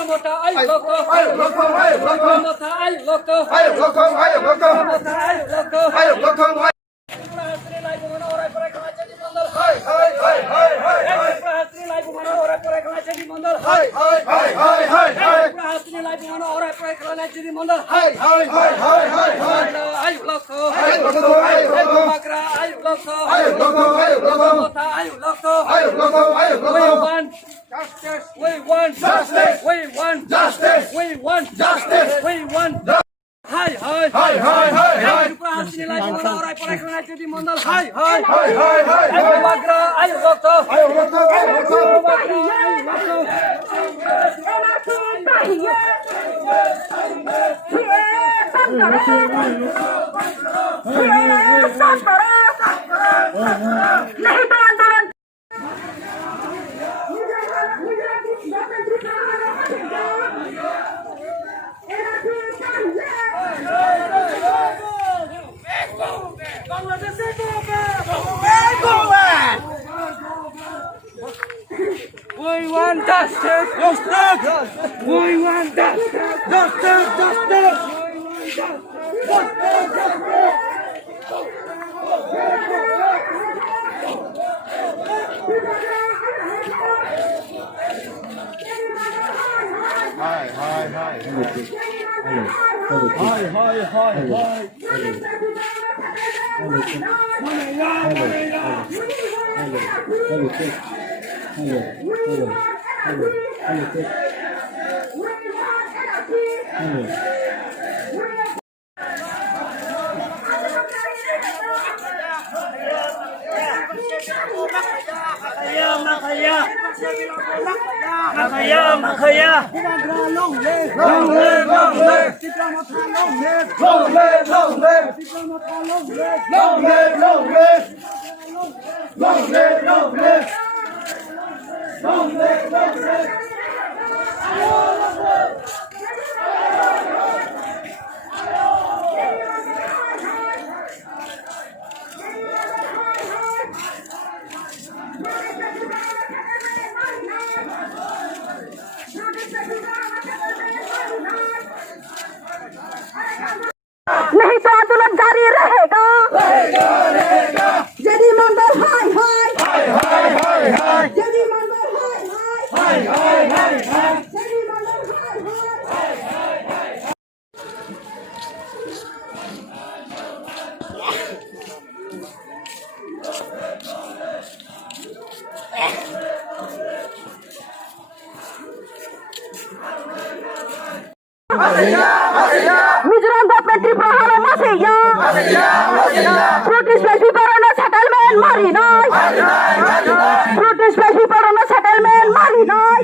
Promoter, ay loco. Promoter, ay loco. Promoter, ay loco. We want justice. We want justice. We want justice. We want justice. Hai hai hai hai hai hai. Nilai pengguna orang perekonomian jadi mandal. Hai hai hai hai hai. Ayo bagra, ayo dokter. Ayo dokter, ayo dokter. नहीं तो आंदोलन We want justice. Justice. We want justice. Justice. Justice. Hi, hi, hi. Hi, hi, hi, hi. Makaya. Long live. Long live. Long live. Long live. Long live. Long live. Long live. Long live. Long live. Long live. Long live. Long live. नहीं तो आंदोलन जारी रहेगा यदि मंदिर हाय हाय यदि मंदिर हाय हाय यदि मंदिर हाय Mizoram government Tripura masih ya. Protest people on a settlement mari noi. Protest people on a settlement mari noi.